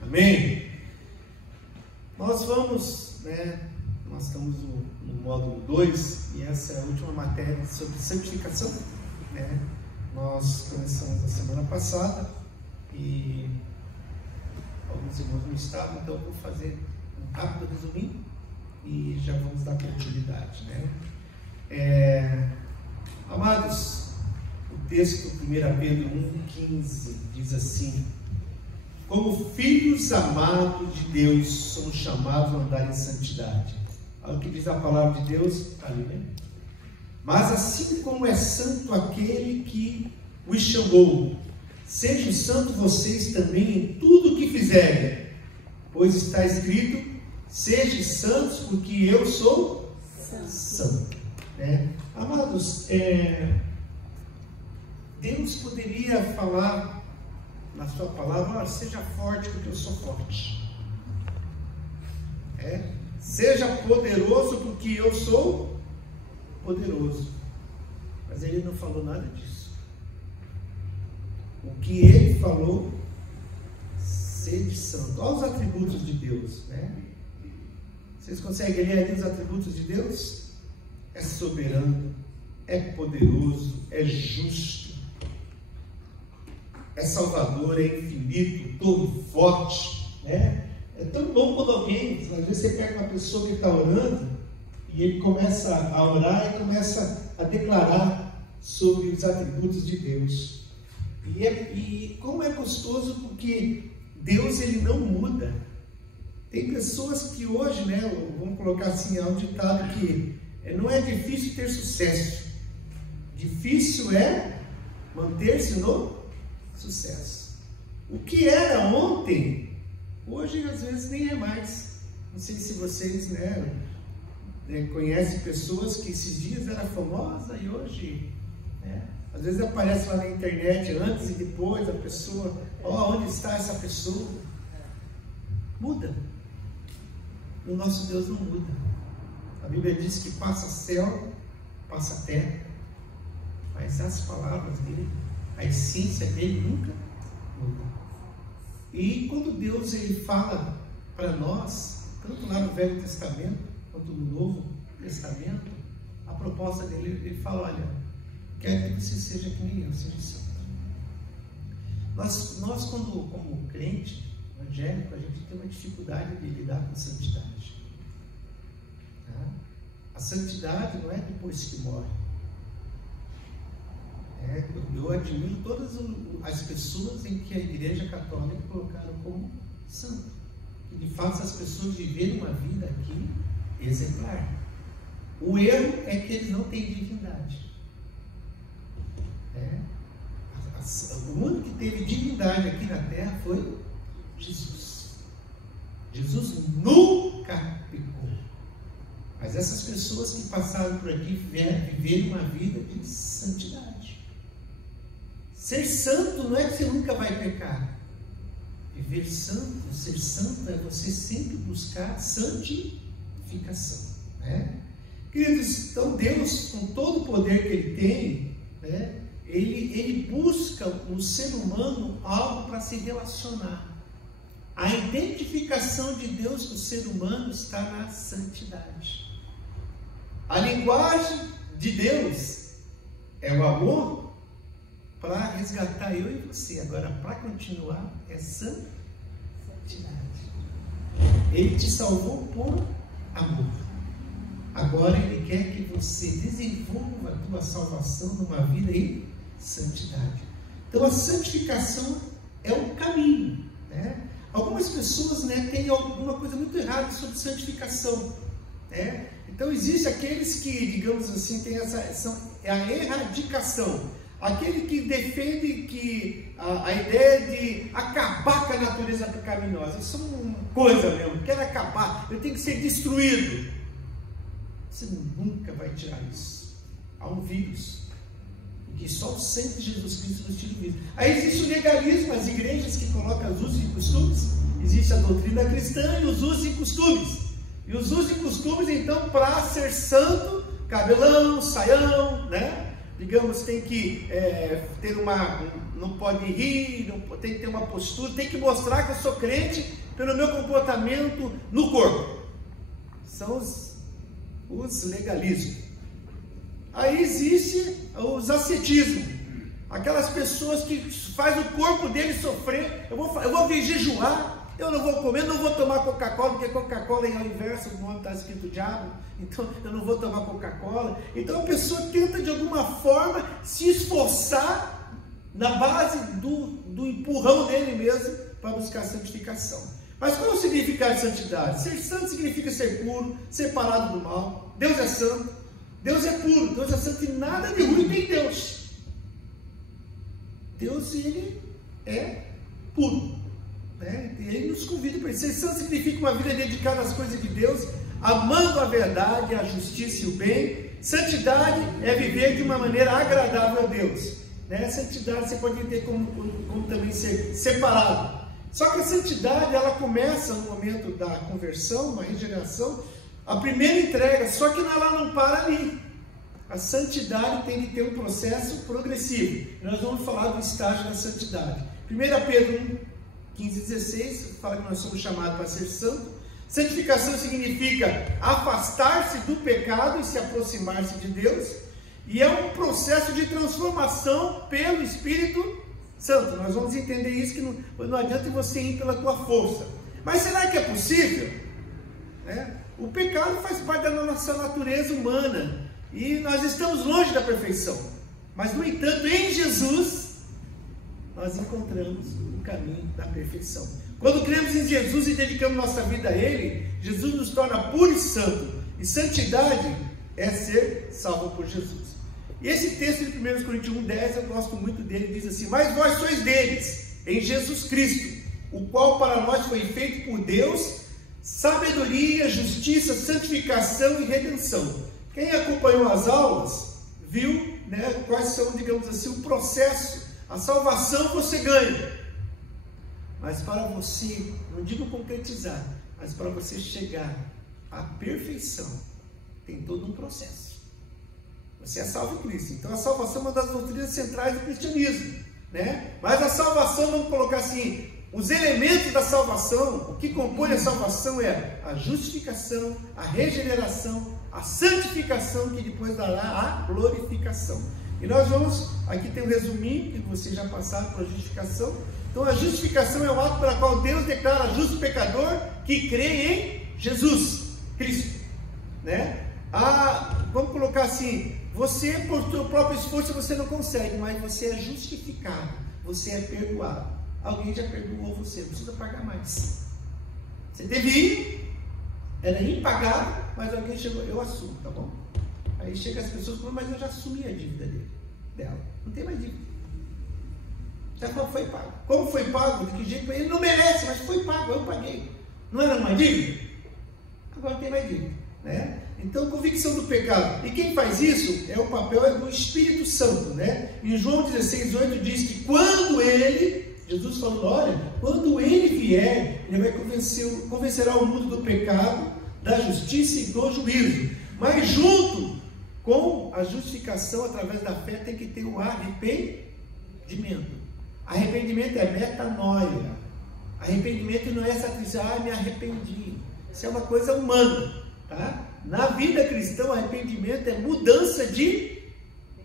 Amém? Nós vamos, nós estamos no módulo 2 e essa é a última matéria sobre santificação. Nós começamos a semana passada e alguns irmãos não estavam, então eu vou fazer um rápido resuminho e já vamos dar continuidade. Amados, o texto 1 Pedro 1,15 diz assim: como filhos amados de Deus, somos chamados a andar em santidade. Olha o que diz a palavra de Deus ali, né? Mas assim como é santo aquele que os chamou, sejam santos vocês também em tudo o que fizerem, pois está escrito: sejam santos porque eu sou santo. Amados, Deus poderia falar na sua palavra: seja forte porque eu sou forte, seja poderoso porque eu sou poderoso, mas ele não falou nada disso. O que ele falou: sede santo. Olha os atributos de Deus, Vocês conseguem ler ali os atributos de Deus? É soberano, é poderoso, é justo, é salvador, é infinito, todo forte. É tão bom quando alguém, às vezes você pega uma pessoa que está orando e ele começa a orar e começa a declarar sobre os atributos de Deus. E como é gostoso, porque Deus, ele não muda. Tem pessoas que hoje, vamos colocar assim, há um ditado que não é difícil ter sucesso, difícil é manter-se no sucesso. O que era ontem, hoje às vezes nem é mais. Não sei se vocês conhecem pessoas que esses dias era famosa e hoje, às vezes aparece lá na internet antes e depois a pessoa, onde está essa pessoa? Muda. O nosso Deus não muda. A Bíblia diz que passa céu, passa terra, mas as palavras dele, a essência dele nunca muda. E quando Deus ele fala para nós, tanto lá no Velho Testamento quanto no Novo Testamento, a proposta dele, ele fala: olha, quero que você seja que nem eu, seja santo. Nós como crente evangélico, a gente tem uma dificuldade de lidar com santidade. A santidade não é depois que morre. Eu admiro todas as pessoas em que a Igreja Católica colocaram como santo, que de fato as pessoas viverem uma vida aqui exemplar. O erro é que eles não têm divindade. O único que teve divindade aqui na terra foi Jesus. Jesus nunca pecou. Mas essas pessoas que passaram por aqui viveram uma vida de santidade. Ser santo não é que você nunca vai pecar. Viver santo, ser santo é você sempre buscar santificação. Queridos, então Deus, com todo o poder que Ele tem, ele busca no ser humano algo para se relacionar. A identificação de Deus com o ser humano está na santidade. A linguagem de Deus é o amor para resgatar eu e você. Agora, para continuar, é santidade. Ele te salvou por amor. Agora Ele quer que você desenvolva a tua salvação numa vida em santidade. Então a santificação é um caminho. Algumas pessoas têm alguma coisa muito errada sobre santificação. Então existe aqueles que, digamos assim, tem é a erradicação. Aquele que defende que a ideia de acabar com a natureza pecaminosa. Isso é uma coisa mesmo, quer acabar, ele tem que ser destruído. Você nunca vai tirar isso. Há um vírus, porque só o sangue de Jesus Cristo nos tira o vírus. Aí existe o legalismo, as igrejas que colocam os usos e costumes. Existe a doutrina cristã e os usos e costumes. E os usos e costumes, então, para ser santo, cabelão, saião, digamos, tem que ter não pode rir, tem que ter uma postura, tem que mostrar que eu sou crente pelo meu comportamento no corpo. São os legalismos. Aí existe os ascetismos, aquelas pessoas que fazem o corpo dele sofrer. Eu vou jejuar, eu não vou comer, não vou tomar Coca-Cola, porque Coca-Cola é ao inverso do nome, está escrito diabo, então eu não vou tomar Coca-Cola. Então a pessoa tenta de alguma forma se esforçar na base do empurrão dele mesmo para buscar santificação. Mas qual é o significado de santidade? Ser santo significa ser puro, separado do mal. Deus é santo, Deus é puro, Deus é santo e nada de ruim tem Deus. Deus, ele é puro. Ele nos convida para isso. Ser santo significa uma vida dedicada às coisas de Deus, amando a verdade, a justiça e o bem. Santidade é viver de uma maneira agradável a Deus. Santidade você pode entender como também ser separado. Só que a santidade, ela começa no momento da conversão, uma regeneração, a primeira entrega, só que ela não para ali. A santidade tem que ter um processo progressivo. Nós vamos falar do estágio da santidade. 1 Pedro 1:15-16 fala que nós somos chamados para ser santos. Santificação significa afastar-se do pecado e se aproximar-se de Deus. E é um processo de transformação pelo Espírito Santo. Nós vamos entender isso, que não adianta você ir pela tua força. Mas será que é possível? O pecado faz parte da nossa natureza humana. E nós estamos longe da perfeição. Mas, no entanto, em Jesus, nós encontramos o caminho da perfeição. Quando cremos em Jesus e dedicamos nossa vida a Ele, Jesus nos torna puro e santo. E santidade é ser salvo por Jesus. E esse texto de 1 Coríntios 1:10, eu gosto muito dele, diz assim: mas vós sois deles, em Jesus Cristo, o qual para nós foi feito por Deus, sabedoria, justiça, santificação e redenção. Quem acompanhou as aulas, viu quais são, digamos assim, o processo. A salvação você ganha. Mas para você, não digo concretizar, mas para você chegar à perfeição, tem todo um processo. Você é salvo em Cristo. Então a salvação é uma das doutrinas centrais do cristianismo. Mas a salvação, vamos colocar assim, os elementos da salvação, o que compõe a salvação é a justificação, a regeneração, a santificação, que depois dará a glorificação. E nós vamos, aqui tem um resuminho, que vocês já passaram para a justificação. Então a justificação é o ato pela qual Deus declara justo o pecador que crê em Jesus Cristo. Vamos colocar assim, você por seu próprio esforço você não consegue, mas você é justificado, você é perdoado. Alguém já perdoou você, não precisa pagar mais. Você devia, era impagável, mas alguém chegou, eu assumo, tá bom? Aí chega as pessoas e falam, mas eu já assumi a dívida dela, não tem mais dívida. Já foi pago. Como foi pago? De que jeito? Ele não merece, mas foi pago, eu paguei. Não era uma dívida? Agora não tem mais dívida. Então, convicção do pecado. E quem faz isso é o papel do Espírito Santo. Em João 16:8 diz que quando ele, Jesus falando, olha, quando ele vier, ele vai convencerá o mundo do pecado, da justiça e do juízo. Mas junto com a justificação através da fé tem que ter o arrependimento. Arrependimento é metanoia. Arrependimento não é essa tristeza, me arrependi. Isso é uma coisa humana, tá? Na vida cristã, arrependimento é mudança de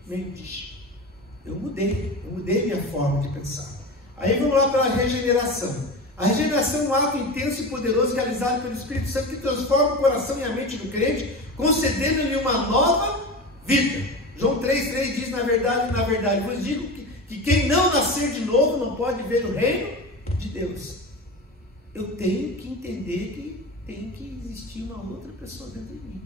mente. Eu mudei minha forma de pensar. Aí vamos lá para a regeneração. A regeneração é um ato intenso e poderoso realizado pelo Espírito Santo que transforma o coração e a mente do crente, concedendo-lhe uma nova vida. João 3:3 diz, na verdade, vos digo que quem não nascer de novo não pode ver o reino de Deus. Eu tenho que entender que tem que existir uma outra pessoa dentro de mim.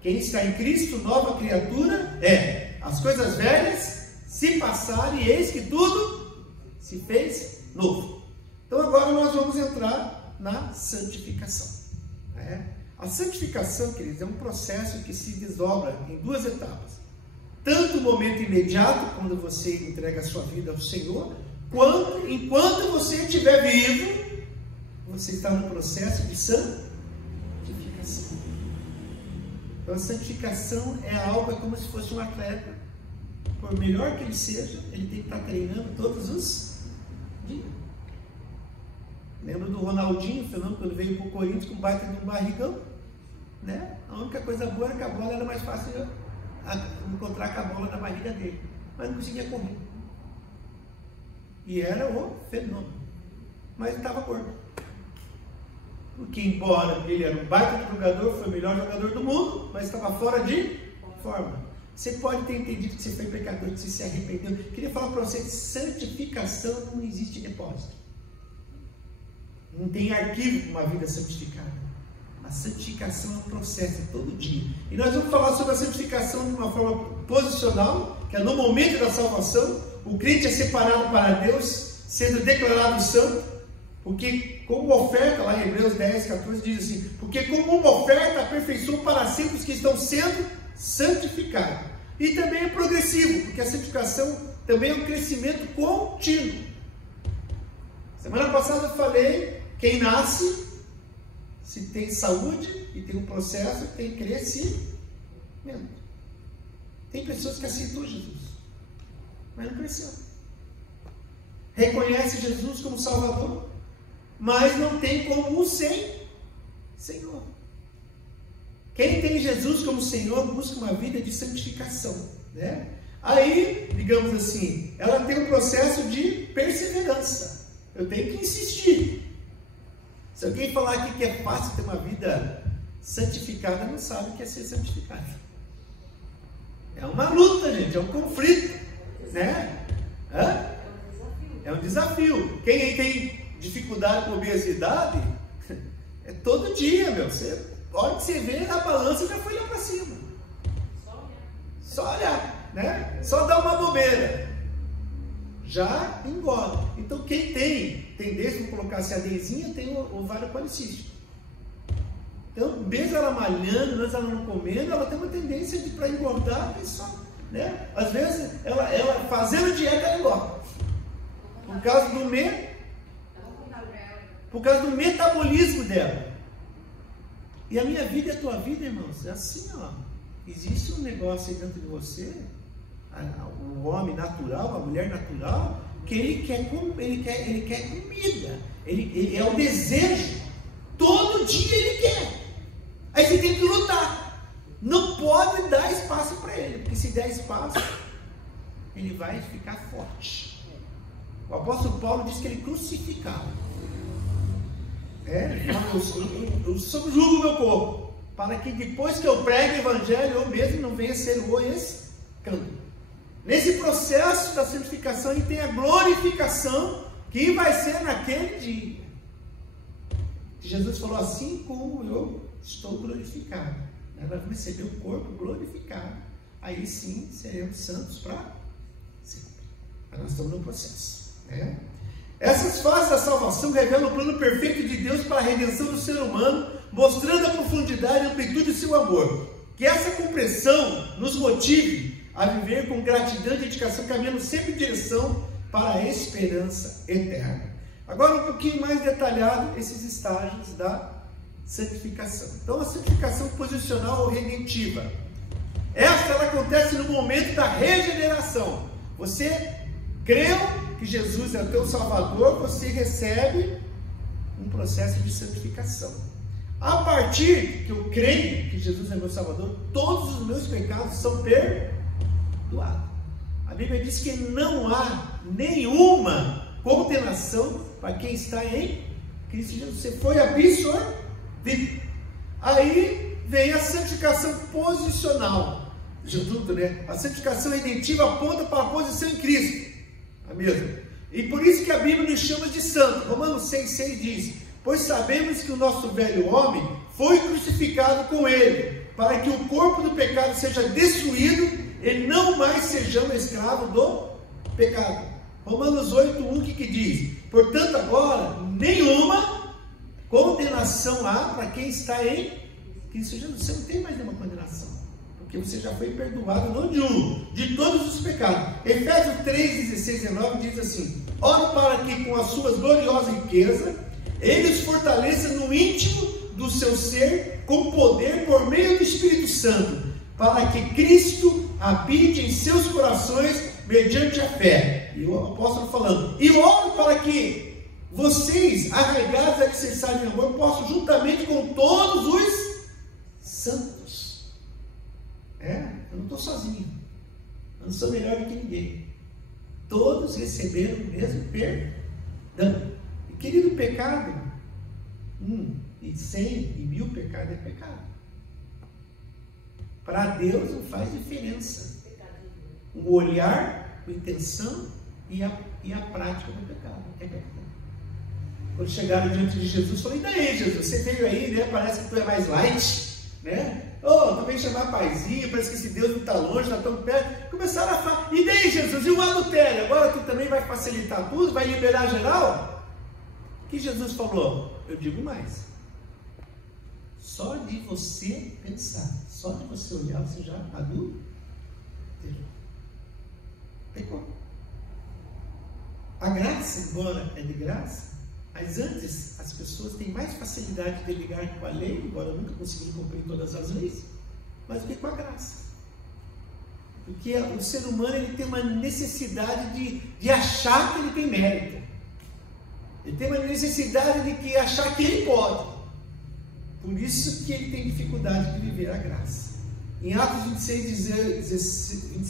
Quem está em Cristo, nova criatura é. As coisas velhas se passaram e eis que tudo se fez novo. Então agora nós vamos entrar na santificação. A santificação, queridos, é um processo que se desdobra em duas etapas. Tanto o momento imediato, quando você entrega a sua vida ao Senhor, quanto enquanto você estiver vivo, você está no processo de santificação. Então a santificação é algo, é como se fosse um atleta. por melhor que ele seja, ele tem que estar treinando todos os dias. Lembra do Ronaldinho, quando veio para o Corinthians com baita de um barrigão? Né? A única coisa boa era que a bola era mais fácil de encontrar com a bola na barriga dele. Mas não conseguia correr. E era o fenômeno. Mas ele estava gordo. Porque embora ele era um baita jogador, foi o melhor jogador do mundo, mas estava fora de forma. Você pode ter entendido que você foi pecador, que você se arrependeu. Queria falar para você, santificação não existe depósito. Não tem arquivo para uma vida santificada. A santificação é um processo, é todo dia. E nós vamos falar sobre a santificação de uma forma posicional, que é no momento da salvação, o crente é separado para Deus, sendo declarado santo, porque como oferta, lá em Hebreus 10, 14, diz assim, porque como uma oferta aperfeiçoou para sempre os que estão sendo santificados. E também é progressivo, porque a santificação também é um crescimento contínuo. Semana passada eu falei, quem nasce, se tem saúde e tem um processo, tem crescimento. Tem pessoas que aceitou Jesus, mas não cresceu. Reconhece Jesus como Salvador, mas não tem como o Senhor. Quem tem Jesus como Senhor busca uma vida de santificação, né? Aí, digamos assim, ela tem um processo de perseverança. Eu tenho que insistir. Se alguém falar aqui que é fácil ter uma vida santificada, não sabe o que é ser santificado. É uma luta, gente, é um conflito, né? É um desafio. Quem aí tem dificuldade com obesidade, é todo dia, meu. A hora que você vê, a balança já foi lá para cima. Só olhar, né? Só dar uma bobeira. Já engorda. Então quem tem tendência, vamos colocar assim, a Deizinha tem o ovário policístico. Então, mesmo ela malhando, mesmo ela não comendo, ela tem uma tendência para engordar a pessoa, né? Às vezes, ela fazendo dieta, ela engorda. Por causa do metabolismo dela. E a minha vida e a tua vida, irmãos, é assim, ó. Existe um negócio aí dentro de você, o homem natural, a mulher natural, que ele quer comida, ele é o desejo, todo dia ele quer. Aí você tem que lutar, não pode dar espaço para ele, porque se der espaço, ele vai ficar forte. O apóstolo Paulo diz que ele crucificava. Eu subjugo o meu corpo, para que depois que eu pregue o evangelho, eu mesmo não venha ser o escândalo. Nesse processo da santificação, ele tem a glorificação, que vai ser naquele dia. Jesus falou, assim como eu estou glorificado, nós vamos receber o corpo glorificado, aí sim seremos santos para sempre. Mas nós estamos no processo, né? Essas fases da salvação revelam o plano perfeito de Deus para a redenção do ser humano, mostrando a profundidade e amplitude do seu amor. Que essa compreensão nos motive a viver com gratidão e dedicação, caminhando sempre em direção para a esperança eterna. Agora um pouquinho mais detalhado esses estágios da santificação. Então a santificação posicional ou redentiva. Ela acontece no momento da regeneração. Você creu que Jesus é o teu Salvador, você recebe um processo de santificação. A partir que eu creio que Jesus é meu Salvador, todos os meus pecados são perdoados. A Bíblia diz que não há nenhuma condenação para quem está em Cristo Jesus. Você foi absorvido. Aí vem a santificação posicional. Junto, né? A santificação redentiva aponta para a posição em Cristo. É mesmo? E por isso que a Bíblia nos chama de santo. Romanos 6,6 diz: pois sabemos que o nosso velho homem foi crucificado com ele, para que o corpo do pecado seja destruído e não mais sejamos escravos do pecado. Romanos 8,1 que diz: portanto agora nenhuma condenação há para quem está em Cristo Jesus. Você não tem mais nenhuma condenação, porque você já foi perdoado, não de um, de todos os pecados. Efésios 3, 16 e 19 diz assim: ora para que com as suas gloriosas riquezas ele os fortaleça no íntimo do seu ser, com poder por meio do Espírito Santo, para que Cristo habite em seus corações mediante a fé. E o apóstolo falando, e oro para que vocês, arraigados a alicerçados em amor, possam juntamente com todos os santos. Eu não estou sozinho, eu não sou melhor do que ninguém. Todos receberam o mesmo perdão. E querido, pecado, 100 e 1000 pecados é pecado. Para Deus não faz diferença o olhar, a intenção e a prática do pecado. Quando chegaram diante de Jesus, falaram, e daí, Jesus, você veio aí, né? Parece que tu é mais light, né? Tu vem chamar paizinho, parece que esse Deus não está longe, está tão perto. Começaram a falar, e daí, Jesus, e o adultério? Agora tu também vai facilitar tudo, vai liberar geral? O que Jesus falou? Eu digo mais. Só de você pensar, só de você olhar, você já adulterou. Pecou. A graça, embora é de graça, mas antes as pessoas têm mais facilidade de ligar com a lei, embora nunca conseguiram cumprir todas as leis, mas do que com a graça. Porque o ser humano ele tem uma necessidade de achar que ele tem mérito. Ele tem uma necessidade de achar que ele pode. Por isso que ele tem dificuldade de viver a graça. Em Atos 26,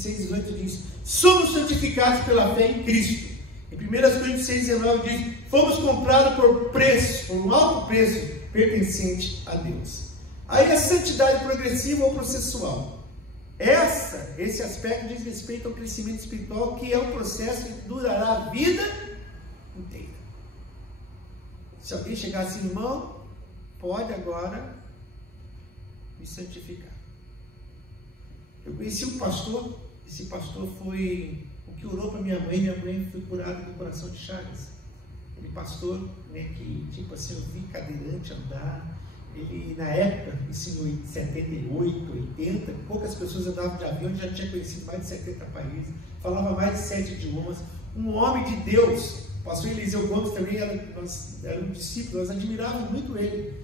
18 diz, somos santificados pela fé em Cristo. Em 1 Coríntios 6,19 diz, fomos comprados por preço, por um alto preço, pertencente a Deus. Aí a santidade progressiva ou processual. Esse aspecto diz respeito ao crescimento espiritual, que é um processo que durará a vida inteira. Se alguém chegar assim, irmão, pode agora me santificar. Eu conheci um pastor, esse pastor foi o que orou para minha mãe foi curada do coração de Chagas. Ele pastor, né, que tipo assim, eu vi cadeirante andar, ele na época, isso em 78, 80, poucas pessoas andavam de avião, ele já tinha conhecido mais de 70 países, falava mais de 7 idiomas, um homem de Deus. O pastor Eliseu Gomes também era um discípulo, nós admirávamos muito ele.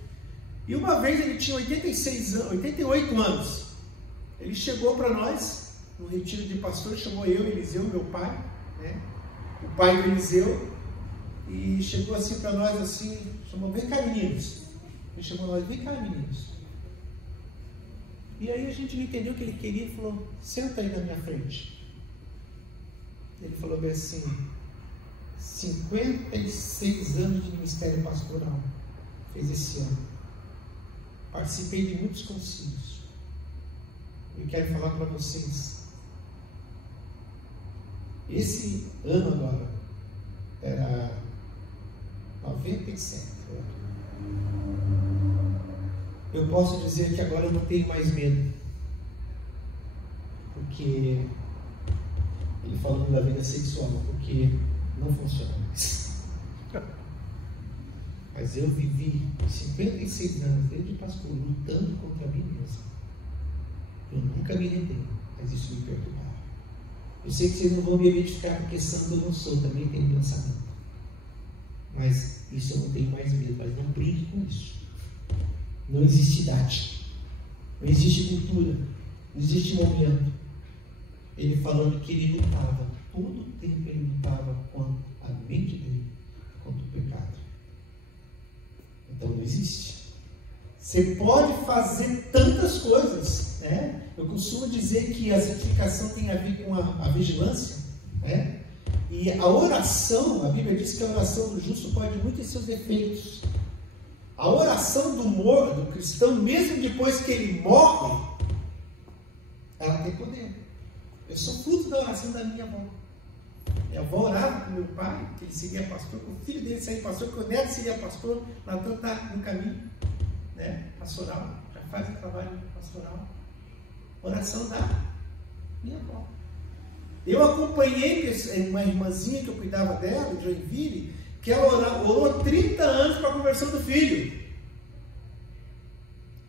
E uma vez ele tinha 88 anos, ele chegou para nós, no retiro de pastor, chamou eu, Eliseu, meu pai, né? O pai do Eliseu, e chegou assim para nós, assim, chamou, vem cá meninos. Ele chamou nós, vem cá meninos. E aí a gente não entendeu o que ele queria e falou, senta aí na minha frente. Ele falou bem assim, 56 anos de ministério pastoral, fez esse ano. Participei de muitos concílios. Eu quero falar para vocês, esse ano agora, era 97. Eu posso dizer que agora eu não tenho mais medo, porque ele falando da vida sexual, porque não funciona mais. Mas eu vivi 56 anos desde pastor lutando contra mim mesmo. Eu nunca me rendei, mas isso me perturbava. Eu sei que vocês não vão me identificar porque santo eu não sou, também tenho pensamento. Mas isso eu não tenho mais medo, mas não brinque com isso. Não existe idade, não existe cultura, não existe momento. Ele falando que ele lutava, todo o tempo ele lutava contra a mente dele, contra o pecado. Então não existe. Você pode fazer tantas coisas, né? Eu costumo dizer que a santificação tem a ver com a vigilância, né? E a oração, a Bíblia diz que a oração do justo pode muito em seus defeitos. A oração do cristão, mesmo depois que ele morre, ela tem poder. Eu sou fruto da oração da minha avó. Minha avó orava com meu pai, que ele seria pastor, que o filho dele seria pastor, que o neto seria pastor. Natan está no caminho, né, pastoral, já faz o trabalho pastoral. Oração da minha avó. Eu acompanhei uma irmãzinha que eu cuidava dela, de Joinville, que ela orou 30 anos para a conversão do filho.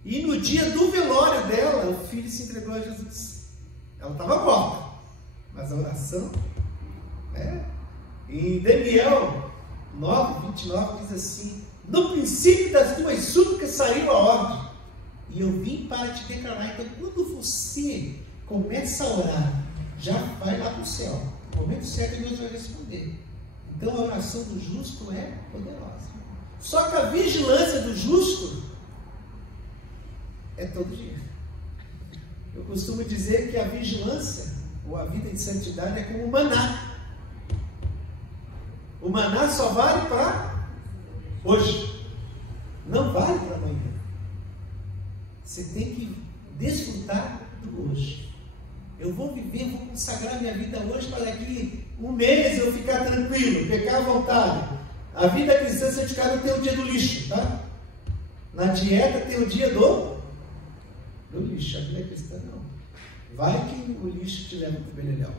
E no dia do velório dela, o filho se entregou a Jesus. Ela estava morta, mas a oração, né? Em Daniel 9:29 diz assim: no princípio das tuas súplicas saiu a ordem, e eu vim para te declarar. Então, quando você começa a orar, já vai lá para o céu. No momento certo Deus vai responder. Então a oração do justo é poderosa. Só que a vigilância do justo é todo dia. Eu costumo dizer que a vigilância, ou a vida de santidade, é como o maná. O maná só vale para hoje, não vale para amanhã. Você tem que desfrutar do hoje. Eu vou viver, vou consagrar minha vida hoje para daqui um mês eu ficar tranquilo, pecar à vontade. A vida cristã santificada tem o dia do lixo, tá? Na dieta tem o dia do lixo. A vida cristã não. Vai que o lixo te leva para o beleléu.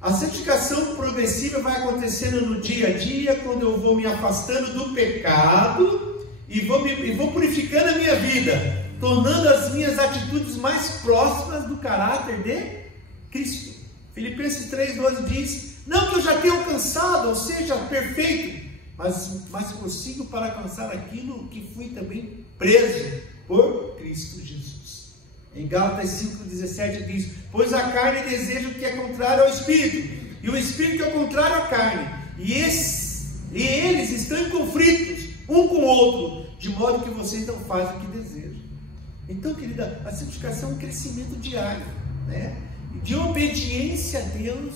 A santificação progressiva vai acontecendo no dia a dia, quando eu vou me afastando do pecado e vou purificando a minha vida, tornando as minhas atitudes mais próximas do caráter de Cristo. Filipenses 3,12 diz: não que eu já tenha alcançado, ou seja, perfeito, mas consigo para alcançar aquilo que fui também preso por Cristo Jesus. Em Gálatas 5,17 diz: pois a carne deseja o que é contrário ao Espírito, e o Espírito que é contrário à carne, e eles estão em conflitos um com o outro, de modo que vocês não fazem o que desejam. Então, querida, a santificação é um crescimento diário, né? De obediência a Deus,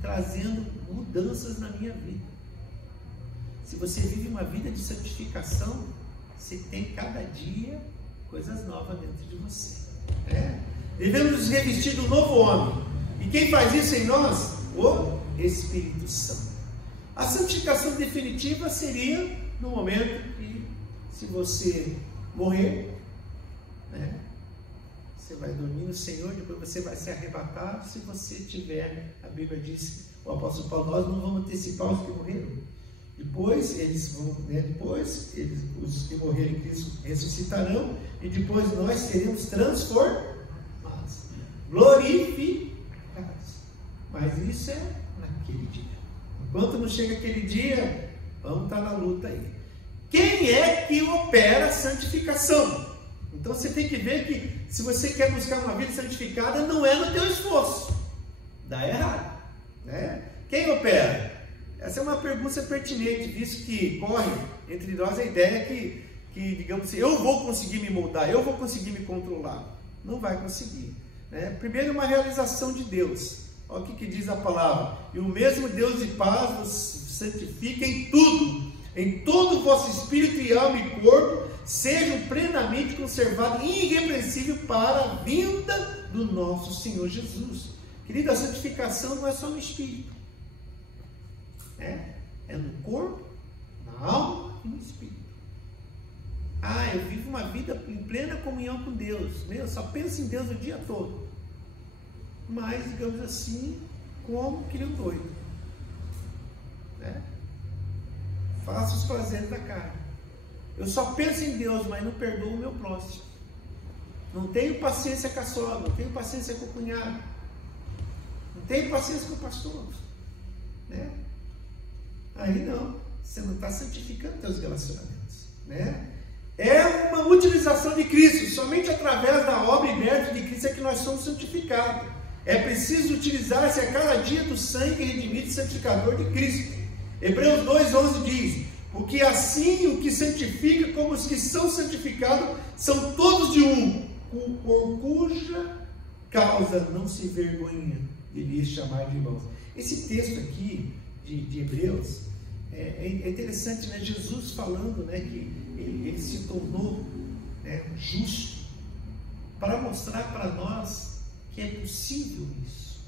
trazendo mudanças na minha vida. Se você vive uma vida de santificação, você tem cada dia coisas novas dentro de você, né? Devemos nos revestir do novo homem. E quem faz isso em nós? O Espírito Santo. A santificação definitiva seria no momento que, se você morrer, né, você vai dormir no Senhor, depois você vai ser arrebatado. Se você tiver, a Bíblia diz, o apóstolo Paulo, nós não vamos antecipar os que morreram. Depois eles vão, né, os que morreram em Cristo ressuscitarão, e depois nós seremos transformados, glorificados. Mas isso é naquele dia. Enquanto não chega aquele dia, vamos estar na luta aí. Quem é que opera a santificação? Então você tem que ver que, se você quer buscar uma vida santificada, não é no teu esforço. Dá errado, né? Quem opera? Essa é uma pergunta pertinente, visto que corre entre nós a ideia que digamos assim, eu vou conseguir me moldar, eu vou conseguir me controlar. Não vai conseguir, né? Primeiro, uma realização de Deus. Olha o que diz a palavra: e o mesmo Deus de paz vos santifica em todo o vosso espírito e alma e corpo, sejam plenamente conservados, irrepreensível para a vinda do nosso Senhor Jesus. Querida, a santificação não é só no espírito, é no corpo, na alma e no espírito. Eu vivo uma vida em plena comunhão com Deus, eu só penso em Deus o dia todo, mas, digamos assim, como que nem um doido, né? Faço os prazeres da carne. Eu só penso em Deus, mas não perdoo o meu próximo. Não tenho paciência com a sogra, não tenho paciência com o cunhado, não tenho paciência com o pastor, né? Aí não, você não está santificando seus relacionamentos, né? É uma utilização de Cristo. Somente através da obra e mérito de Cristo é que nós somos santificados. É preciso utilizar-se a cada dia do sangue redimido e santificador de Cristo. Hebreus 2,11 diz: porque assim o que santifica como os que são santificados são todos de um, por cuja causa não se envergonha de lhes chamar de irmãos. Esse texto aqui de Hebreus é interessante, né? Jesus falando, né, que ele se tornou, né, justo, para mostrar para nós que é possível isso.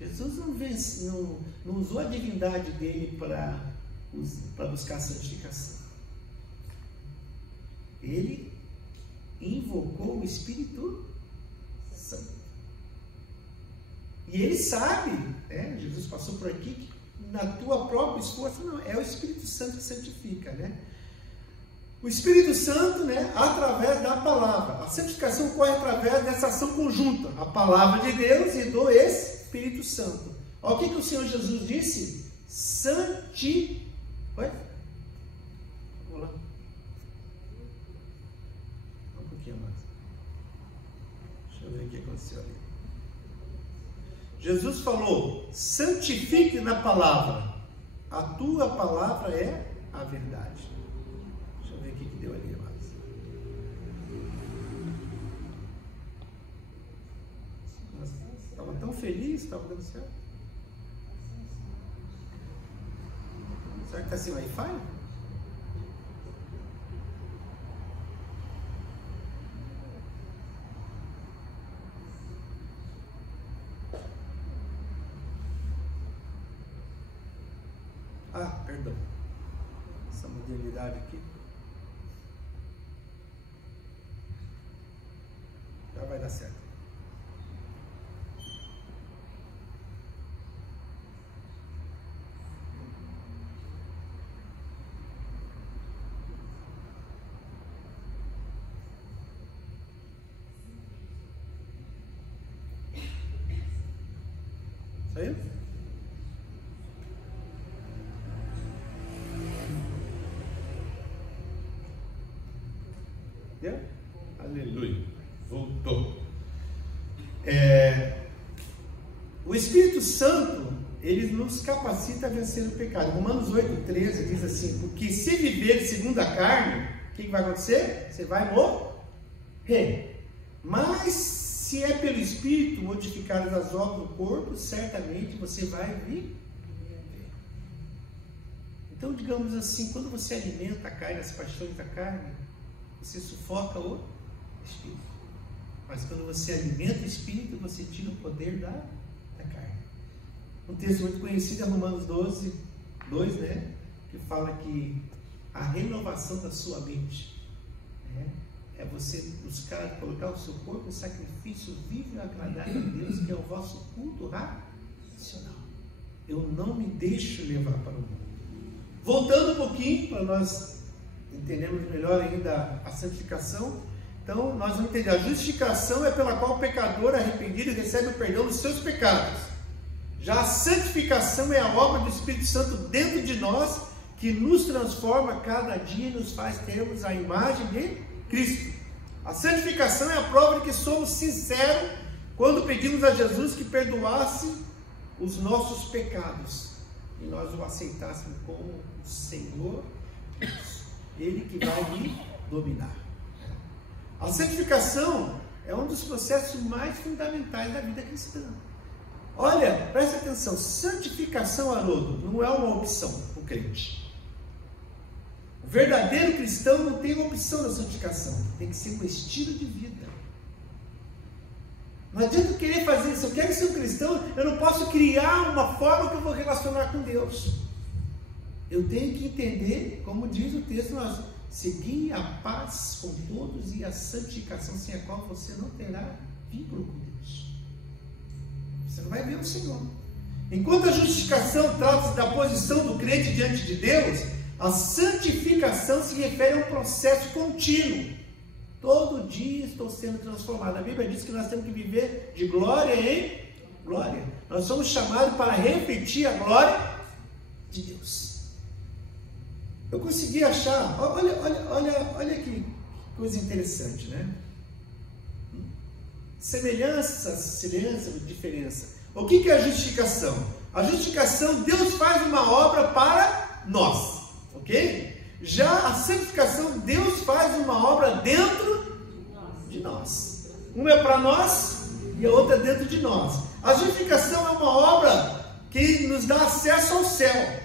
Jesus não usou a divindade dele para buscar a santificação. Ele invocou o Espírito Santo. E ele sabe, né? Jesus passou por aqui, que na tua própria esforço, não, é o Espírito Santo que santifica, né? O Espírito Santo, né, através da palavra. A santificação ocorre através dessa ação conjunta, a palavra de Deus e do Espírito Santo. Olha o que o Senhor Jesus disse: Oi? Vamos lá. Um pouquinho mais. Deixa eu aconteceu ali. Jesus falou: santifique na palavra, a tua palavra é a verdade. Deixa eu ver o que deu ali, amados. Estava tão feliz, estava dando certo. Será que está sem Wi-Fi? Ah, perdão. Essa modernidade aqui. Já vai dar certo. Saiu? Deu? Aleluia. Voltou. O Espírito Santo, ele nos capacita a vencer o pecado. Romanos 8,13 diz assim: porque se viver segundo a carne, o que vai acontecer? Você vai morrer. Mas se é pelo Espírito modificadas as obras do corpo, certamente você vai viver. Então, digamos assim, quando você alimenta a carne, as paixões da carne, você sufoca o Espírito. Mas quando você alimenta o Espírito, você tira o poder da carne. Um texto muito conhecido é Romanos 12, 2, né? Que fala que a renovação da sua mente é você buscar colocar o seu corpo em sacrifício vivo e agradável a Deus, que é o vosso culto racional. Eu não me deixo levar para o mundo. Voltando um pouquinho, para nós entendermos melhor ainda a santificação. Então, nós vamos entender, a justificação é pela qual o pecador arrependido recebe o perdão dos seus pecados. Já a santificação é a obra do Espírito Santo dentro de nós, que nos transforma cada dia e nos faz termos a imagem de Cristo. A santificação é a prova de que somos sinceros quando pedimos a Jesus que perdoasse os nossos pecados e nós o aceitássemos como o Senhor, Ele que vai me dominar. A santificação é um dos processos mais fundamentais da vida cristã. Olha, preste atenção, santificação, Haroldo, não é uma opção para o crente. O verdadeiro cristão não tem opção da santificação, tem que ser um estilo de vida. Não adianta eu querer fazer isso, eu quero ser um cristão, eu não posso criar uma forma que eu vou relacionar com Deus. Eu tenho que entender, como diz o texto, nós seguir a paz com todos e a santificação, sem a qual você não terá vínculo com Deus. Você não vai ver o Senhor. Enquanto a justificação trata-se da posição do crente diante de Deus, a santificação se refere a um processo contínuo. Todo dia estou sendo transformado. A Bíblia diz que nós temos que viver de glória em glória. Nós somos chamados para refletir a glória de Deus. Eu consegui achar, olha que coisa interessante, né? Semelhança, diferença. O que é a justificação? A justificação, Deus faz uma obra para nós, ok? Já a santificação, Deus faz uma obra dentro de nós. Uma é para nós e a outra é dentro de nós. A justificação é uma obra que nos dá acesso ao céu.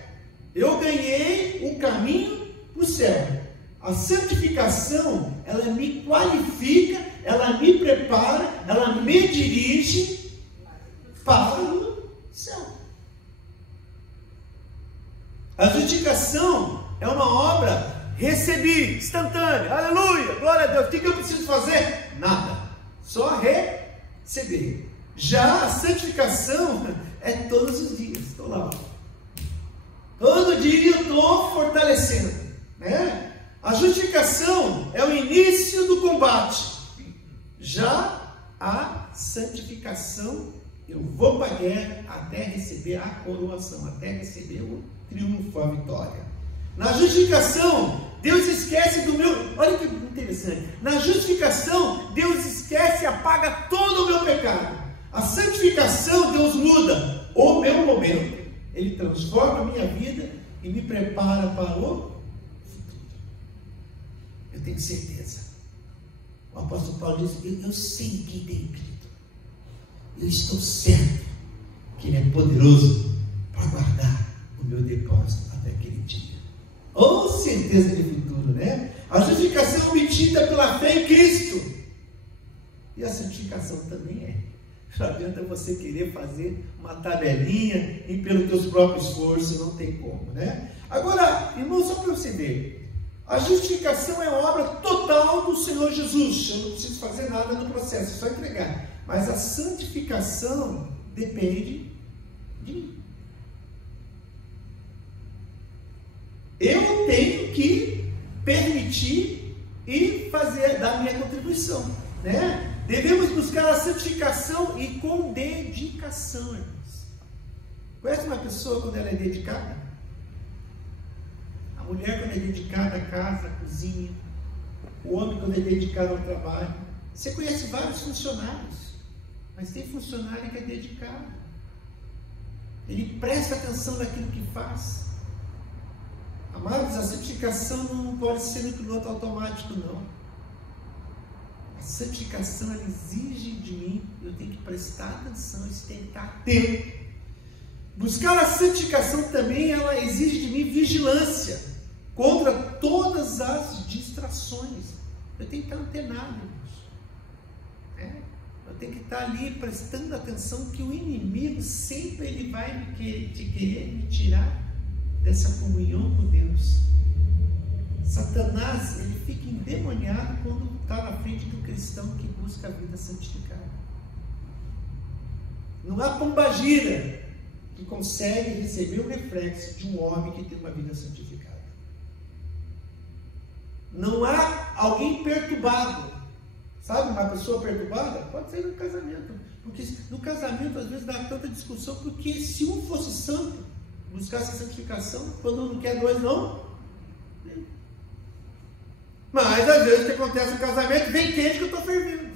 Eu ganhei o caminho para o céu. A santificação, ela me qualifica, ela me prepara, ela me dirige para o céu. A justificação é uma obra recebi, instantânea, aleluia, glória a Deus. O que eu preciso fazer? Nada, só receber. Já a santificação é todos os dias, estou lá. Todo dia eu estou fortalecendo, né? A justificação é o início do combate. Já a santificação, eu vou para a guerra até receber a coroação, até receber o triunfo, a vitória. Na justificação, Deus esquece do meu... Olha que interessante. Na justificação, Deus esquece e apaga todo o meu pecado. A santificação, Deus muda o meu momento. Ele transforma a minha vida e me prepara para o futuro. Eu tenho certeza. O apóstolo Paulo diz: eu sei quem tem Cristo. Eu estou certo que Ele é poderoso para guardar o meu depósito até aquele dia. Oh, certeza de futuro, né? A justificação obtida pela fé em Cristo. E a santificação também é. Não adianta você querer fazer uma tabelinha e pelo teus próprios esforços, não tem como, né? Agora, irmão, só para você ver, a justificação é obra total do Senhor Jesus. Eu não preciso fazer nada no processo, é só entregar. Mas a santificação depende de mim. Eu tenho que permitir e fazer, dar minha contribuição, né? Devemos buscar a santificação e com dedicação, irmãos. Conhece uma pessoa quando ela é dedicada? A mulher quando é dedicada à casa, à cozinha. O homem quando é dedicado ao trabalho. Você conhece vários funcionários, mas tem funcionário que é dedicado. Ele presta atenção naquilo que faz. Amados, a santificação não pode ser no piloto automático, não. A santificação, ela exige de mim, eu tenho que prestar atenção, isso tem que estar atento. Buscar a santificação também, ela exige de mim vigilância contra todas as distrações. Eu tenho que estar antenado, irmãos. Eu tenho que estar ali prestando atenção que o inimigo sempre ele vai querer me tirar dessa comunhão com Deus. Satanás, ele fica endemoniado quando está na frente do cristão que busca a vida santificada. Não há pombagira que consegue receber o reflexo de um homem que tem uma vida santificada. Não há alguém perturbado. Sabe, uma pessoa perturbada? Pode ser no casamento. Porque no casamento, às vezes, dá tanta discussão, porque se um fosse santo, buscasse a santificação, quando um não quer, dois não. Mas às vezes o que acontece no casamento, vem quente que eu estou fervendo.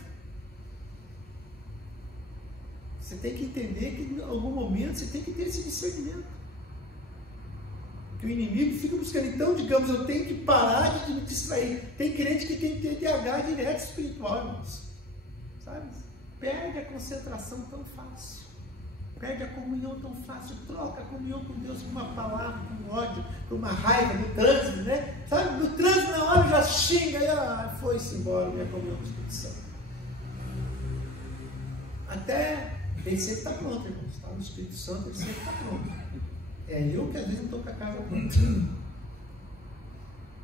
Você tem que entender que em algum momento você tem que ter esse discernimento. Que o inimigo fica buscando. Então, digamos, eu tenho que parar de me distrair. Tem crente que tem TDAH direto espiritual, irmãos. Sabe? Perde a concentração tão fácil. Perde a comunhão tão fácil, troca a comunhão com Deus por uma palavra, por um ódio, por uma raiva, no trânsito, né? Sabe, no trânsito na hora já xinga, e foi-se embora minha comunhão com o Espírito Santo. Até ele sempre está pronto, irmãos, tá? O Espírito Santo ele sempre está pronto. É eu que às vezes não estou com a casa pronta.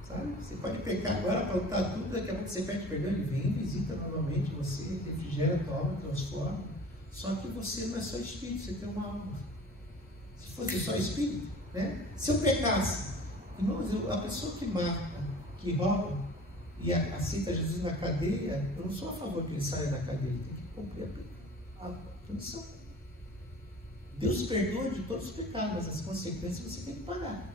Sabe? Você pode pecar agora, aprontar tudo, daqui a pouco você pede perdão, ele vem, visita novamente você, refrigera, toma, transforma. Só que você não é só espírito, você tem uma alma. Se fosse só espírito, né? Se eu pecasse, irmãos, a pessoa que mata, que rouba e aceita Jesus na cadeia, eu não sou a favor que ele saia da cadeia, ele tem que cumprir a punição. Deus perdoa de todos os pecados, mas as consequências você tem que pagar.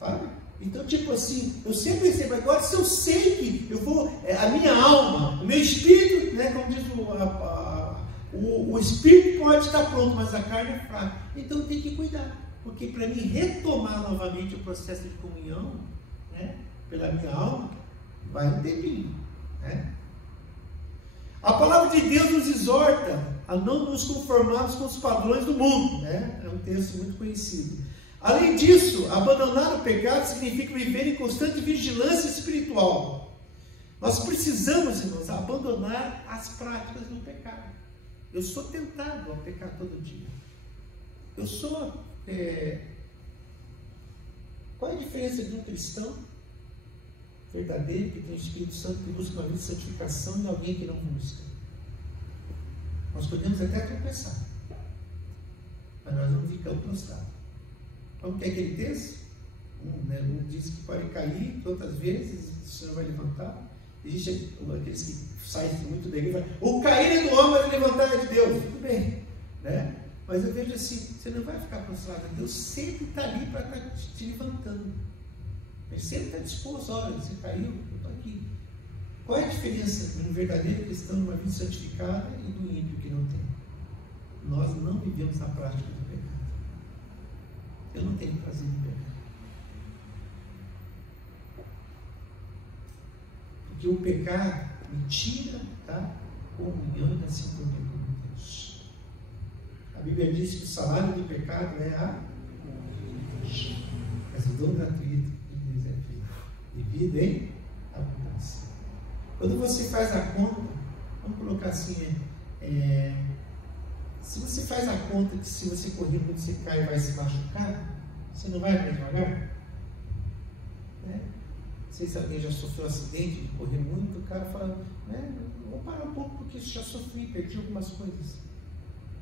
Sabe? Então, tipo assim, eu sempre recebo. Agora, se eu sei que eu vou, a minha alma, o meu espírito, né, como diz o espírito pode estar pronto, mas a carne é fraca. Então, eu tenho que cuidar, porque para mim retomar novamente o processo de comunhão, né, pela minha alma, vai um tempinho, né? A palavra de Deus nos exorta a não nos conformarmos com os padrões do mundo, né? É um texto muito conhecido. Além disso, abandonar o pecado significa viver em constante vigilância espiritual. Nós precisamos, irmãos, abandonar as práticas do pecado. Eu sou tentado a pecar todo dia. Eu sou... Qual é a diferença de um cristão verdadeiro, que tem o Espírito Santo, que busca uma vida de santificação, e alguém que não busca? Nós podemos até tropeçar, mas nós não ficamos prostrados. Como que é aquele texto? Um diz que pode cair outras vezes, o Senhor vai levantar. Existe aqueles que saem muito da igreja e falam, o cair é do homem, mas levantar é de Deus. Tudo bem, né? Mas eu vejo assim, você não vai ficar prostrado. Deus sempre está ali para estar te levantando. Mas sempre está disposto, olha, você caiu, eu estou aqui. Qual é a diferença de um verdadeiro cristão, numa vida santificada, e do ímpio que não tem? Nós não vivemos na prática do pecado. Eu não tenho prazer em pecar. Porque o pecado me tira da comunhão e da sintonia com Deus. A Bíblia diz que o salário do pecado é a morte, mas o dom gratuito de Deus é vida. E vida em abundância. Quando você faz a conta, vamos colocar assim, se você faz a conta que se você correr muito, você cai e vai se machucar, você não vai mais devagar? Não sei se alguém já sofreu um acidente de correr muito, o cara fala, vou parar um pouco porque já sofri, perdi algumas coisas.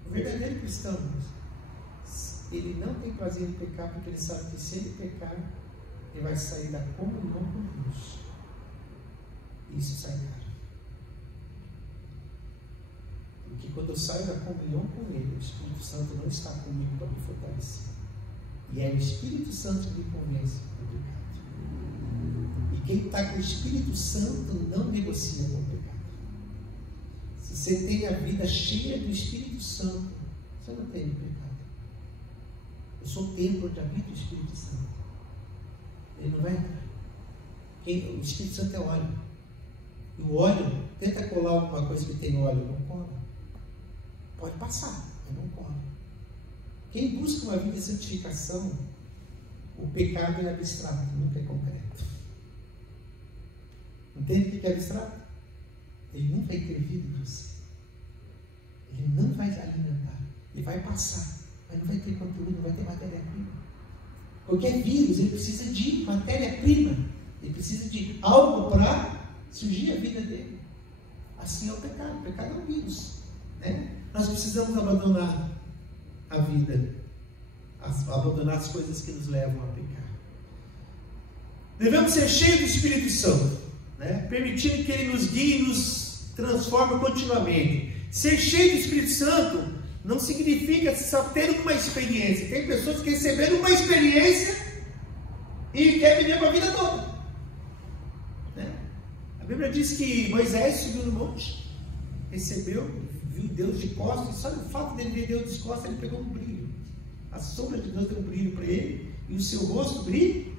O verdadeiro cristão, ele não tem prazer em pecar porque ele sabe que se ele pecar, ele vai sair da comunhão com Deus. Isso sai caro. Porque quando eu saio da comunhão com Ele, o Espírito Santo não está comigo para me fortalecer. E é o Espírito Santo que me convence do pecado. E quem está com o Espírito Santo não negocia com o pecado. Se você tem a vida cheia do Espírito Santo, você não tem o pecado. Eu sou o templo onde habita o Espírito Santo. Ele não vai entrar. O Espírito Santo é óleo. E o óleo, tenta colar alguma coisa que tem óleo, não cola. Pode passar, mas não cola. Quem busca uma vida de santificação, o pecado é abstrato, nunca é concreto. Entende o que é abstrato? Ele não vai intervir em você. Ele não vai alimentar. Ele vai passar, mas não vai ter conteúdo, não vai ter matéria-prima. Qualquer vírus, ele precisa de matéria-prima. Ele precisa de algo para surgir a vida dele. Assim é o pecado. O pecado é um vírus. Nós precisamos abandonar a vida, abandonar as coisas que nos levam a pecar. Devemos ser cheios do Espírito Santo, permitindo que Ele nos guie e nos transforme continuamente. Ser cheio do Espírito Santo não significa só ter uma experiência. Tem pessoas que receberam uma experiência e querem viver a vida toda. A Bíblia diz que Moisés subiu no monte, recebeu, viu Deus de costas, e só no fato dele ver Deus de costas, ele pegou um brilho. A sombra de Deus deu um brilho para ele, e o seu rosto brilhava.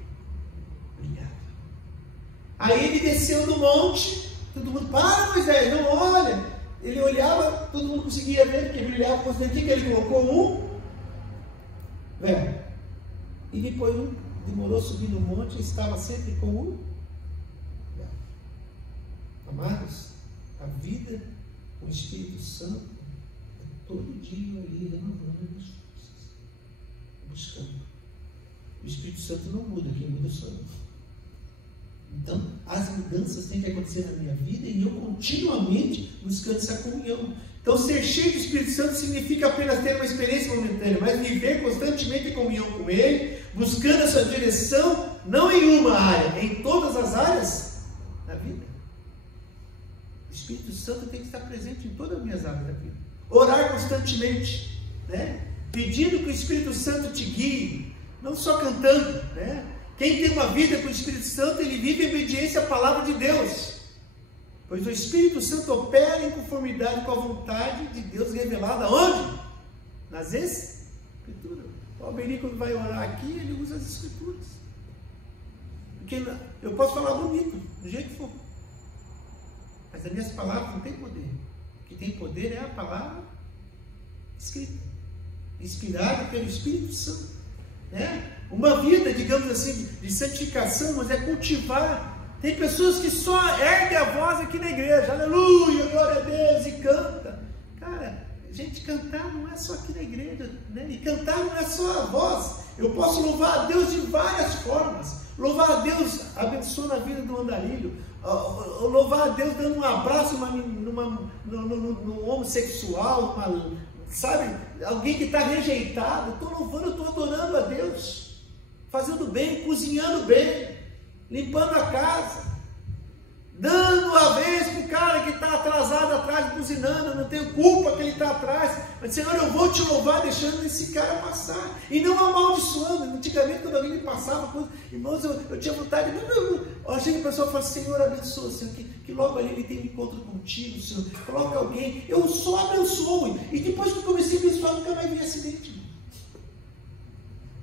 Aí ele desceu no monte, todo mundo, para Moisés, não olha. Ele olhava, todo mundo conseguia ver, porque ele olhava, o que ele colocou? Um véu. E depois demorou a subir no monte, e estava sempre com um véu. Amados, a vida com o Espírito Santo é todo dia ali renovando as forças, buscando. O Espírito Santo não muda, quem muda sou eu. Então, as mudanças têm que acontecer na minha vida e eu continuamente buscando essa comunhão. Então, ser cheio do Espírito Santo significa apenas ter uma experiência momentânea, mas viver constantemente em comunhão com Ele, buscando essa direção, não em uma área, em todas as áreas da vida. O Espírito Santo tem que estar presente em todas as minhas áreas da vida. Orar constantemente, pedindo que o Espírito Santo te guie, não só cantando, Quem tem uma vida com o Espírito Santo, ele vive em obediência à palavra de Deus. Pois o Espírito Santo opera em conformidade com a vontade de Deus revelada onde? Nas Escrituras. O Alberi, quando vai orar aqui, ele usa as Escrituras. Porque eu posso falar bonito, do jeito que for. Mas as minhas palavras não têm poder. O que tem poder é a palavra escrita, inspirada pelo Espírito Santo. Uma vida, digamos assim, de santificação, mas é cultivar. Tem pessoas que só erguem a voz aqui na igreja, aleluia, glória a Deus, e canta. Cara, gente, cantar não é só aqui na igreja, e cantar não é só a voz. Eu posso louvar a Deus de várias formas. Louvar a Deus abençoando a vida do andarilho, louvar a Deus dando um abraço no homossexual, sabe, alguém que está rejeitado. Estou louvando, estou adorando a Deus, fazendo bem, cozinhando bem, limpando a casa. dando a vez para o cara que está atrasado atrás, buzinando, eu não tenho culpa que ele está atrás, mas Senhor, eu vou te louvar deixando esse cara passar, e não amaldiçoando. Antigamente, quando alguém me passava, irmãos, eu tinha vontade, eu achei que a pessoa fala, Senhor, abençoa, Senhor, que logo ali ele tem um encontro contigo, Senhor, coloca alguém, eu só abençoo, e depois que eu comecei a abençoar, nunca mais vi acidente.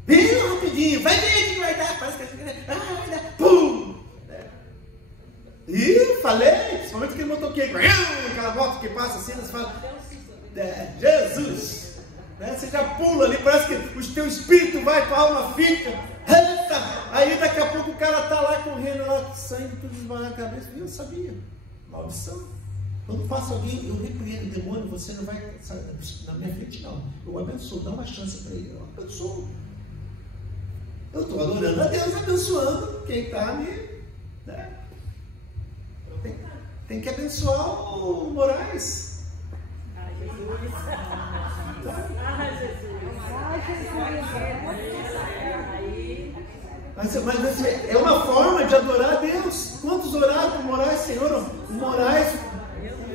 Bem rapidinho, vai ver que vai dar, parece que vai dar, pum! E falei, principalmente aquele motoqueiro, aquela moto que passa assim, você fala, Jesus! Né? Você já pula ali, parece que o teu espírito vai para a alma, fica, aí daqui a pouco o cara está lá correndo, lá, sangue tudo esbarrando na cabeça. Eu sabia, maldição. Quando faço alguém, eu repreendo o demônio, você não vai na minha frente, não. Eu abençoo, dá uma chance para ele, eu abençoo. Eu estou adorando a Deus, abençoando quem está me. Né? Tem que abençoar o Moraes. Ah, Jesus. Mas é uma forma de adorar a Deus. Quantos oraram para o Moraes, Senhor? O Moraes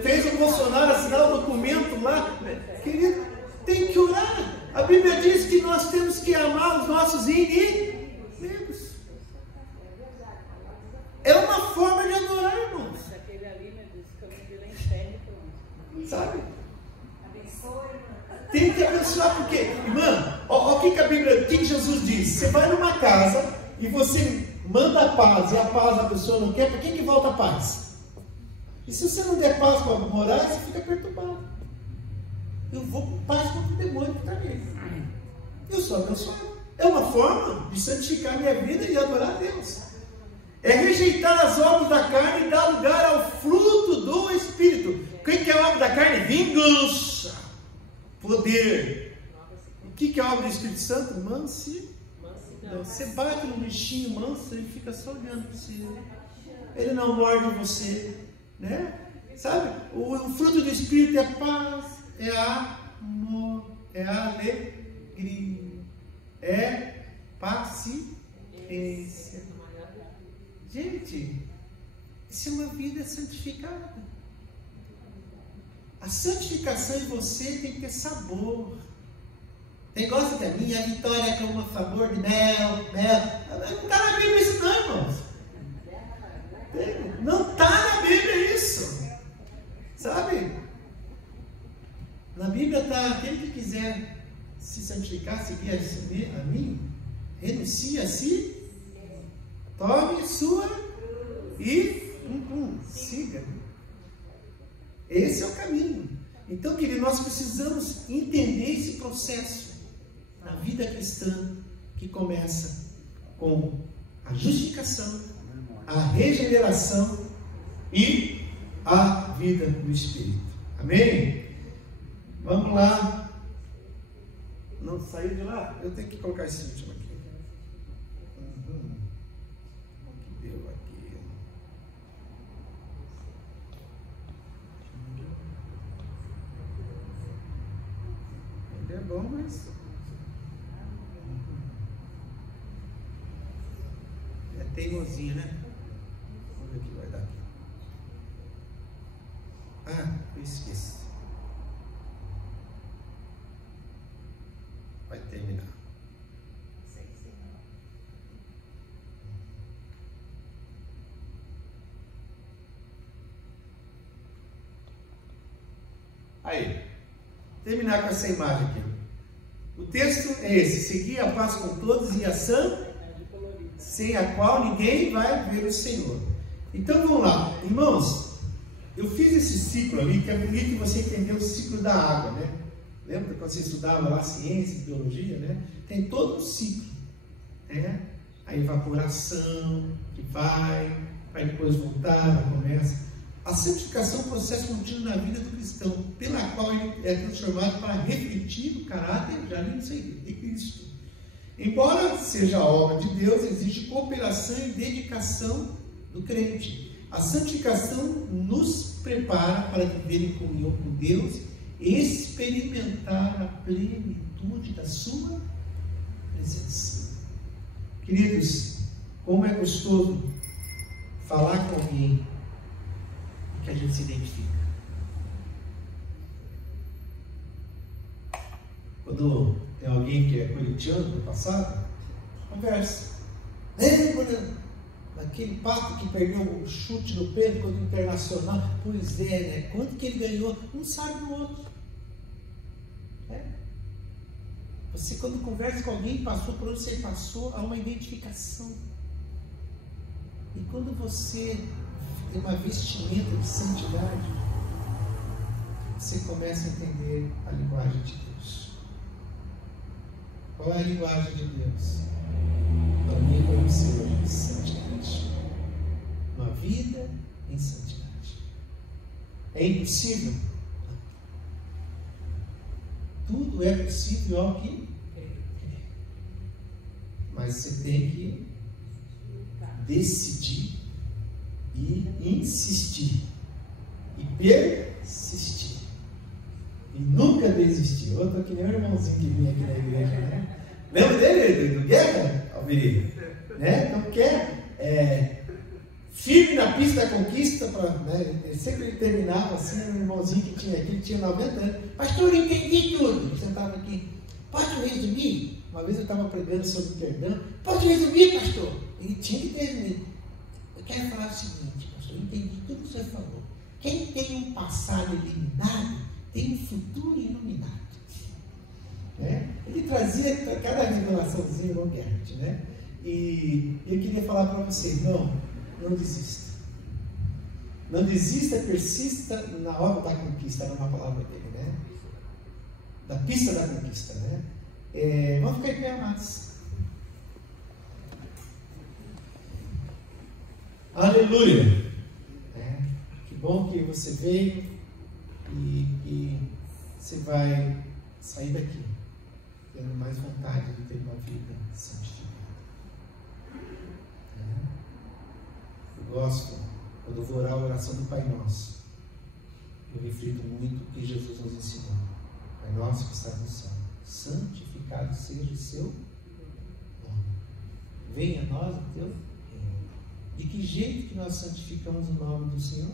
fez o Bolsonaro assinar o documento lá. Querido, tem que orar. A Bíblia diz que nós temos que amar os nossos inimigos. É uma forma de adorar, irmãos. Sabe? Tem que abençoar, porque, irmã, o que a Bíblia, o que Jesus diz? Você vai numa casa e você manda a paz, e a paz a pessoa não quer, para quem que volta a paz? E se você não der paz para morar, você fica perturbado. Eu vou com paz contra o demônio que está nele. Eu sou abençoado. É uma forma de santificar a minha vida e adorar a Deus. É rejeitar as obras da carne e dar lugar ao fruto do Espírito. O que é a obra da carne? Vingança, poder. O que é a obra do Espírito Santo? Mansidão. Você bate no bichinho manso, ele fica só olhando para você. Ele não morde você, né? Sabe? O fruto do Espírito é paz, é amor, é alegria, é paciência. Gente, isso é uma vida santificada. A santificação em você tem que ter sabor. Tem gosta da minha vitória é como um sabor de mel. Não está na Bíblia isso não, irmãos. Não está na Bíblia isso. Sabe? Na Bíblia está, aquele que quiser se santificar, seguir a mim, renuncie a si, tome sua e siga. Esse é o caminho. Então, querido, nós precisamos entender esse processo na vida cristã que começa com a justificação, a regeneração e a vida do Espírito. Amém? Vamos lá. Não saiu de lá? Eu tenho que colocar esse último aqui. O que deu aqui? Ainda é bom, mas é teimosinho, né? Vamos ver o que vai dar aqui. Ah, eu esqueci. Vai terminar. Aí, terminar com essa imagem aqui. O texto é esse: seguir a paz com todos e a sã, sem a qual ninguém vai ver o Senhor. Então vamos lá, irmãos. Eu fiz esse ciclo ali, que é bonito você entender o ciclo da água, né? Lembra quando você estudava lá ciência, biologia, né? Tem todo um ciclo, né? A evaporação, que vai depois voltar, começa. A santificação é um processo contínuo na vida do cristão, pela qual ele é transformado para refletir o caráter de Cristo. Embora seja a obra de Deus, exige cooperação e dedicação do crente. A santificação nos prepara para viver em comunhão com Deus, experimentar a plenitude da sua presença. Queridos, como é gostoso falar com alguém que a gente se identifica. Quando tem alguém que é corintiano no passado, conversa. Lembra daquele Pato que perdeu o chute no Pedro contra o Internacional? Pois é, né? Quanto que ele ganhou? Um sabe do outro. Você, quando conversa com alguém que passou por onde você passou, há uma identificação. E quando você tem uma vestimenta de santidade, você começa a entender a linguagem de Deus. Qual é a linguagem de Deus? Para mim conhecer a santidade. Uma vida em santidade. É impossível? Tudo é possível ao que mas você tem que decidir e insistir e persistir e nunca desistir. Outro que nem o irmãozinho que vinha aqui na igreja, né? Lembra dele, do Guerra, Alviri? Né? Então quer firme na pista da conquista, né? Sempre ele terminava assim, um irmãozinho que tinha aqui, ele tinha 90 anos. Pastor, eu entendi tudo. Ele sentava aqui. Pode resumir? Uma vez eu estava pregando sobre perdão. Pode resumir, pastor? Ele tinha que resumir. Eu quero falar o seguinte, pastor, eu entendi tudo que você falou. Quem tem um passado eliminado, tem um futuro iluminado. Né? Ele trazia cada revelaçãozinha, irmão Gert, né? E eu queria falar para você, não desista. Não desista, persista na obra da conquista, era uma palavra dele, né? Da pista da conquista, né? Vamos ficar em pé, amados. Aleluia! Que bom que você veio e você vai sair daqui tendo mais vontade de ter uma vida santificada. Eu gosto, quando eu vou orar a oração do Pai Nosso, eu reflito muito o que Jesus nos ensinou. Pai Nosso que está no céu, santificado seja o seu nome. Venha a nós o teu reino. De que jeito que nós santificamos o nome do Senhor?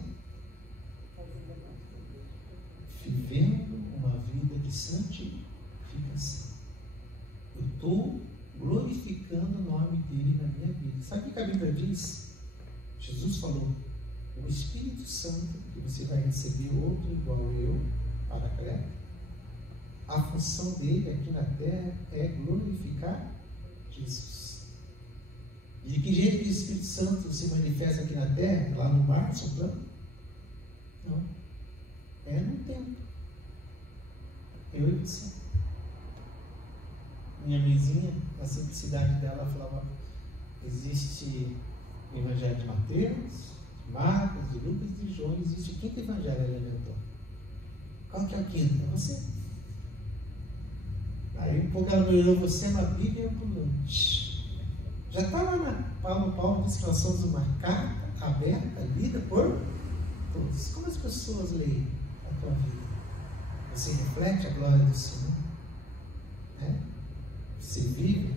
Vivendo uma vida de santificação. Eu estou glorificando o nome dele na minha vida. Sabe o que a Bíblia diz? Jesus falou: o Espírito Santo, que você vai receber outro igual eu, Paracleto. A função dele aqui na terra é glorificar Jesus. E de que jeito que o Espírito Santo se manifesta aqui na terra? Lá no mar, soprando? Não. É no tempo. Eu e você. Minha mãezinha, na simplicidade dela, falava: existe o Evangelho de Mateus, de Marcos, de Lucas e de João, existe o quinto Evangelho, ela inventou. Qual que é o quinto? É você. Aí um pouco ela me olhou: você é uma Bíblia ambulante. Já está lá na Paulo disse que nós somos uma carta aberta, lida por todos. Como as pessoas leem a tua vida? Você reflete a glória do Senhor? Né? Você vive?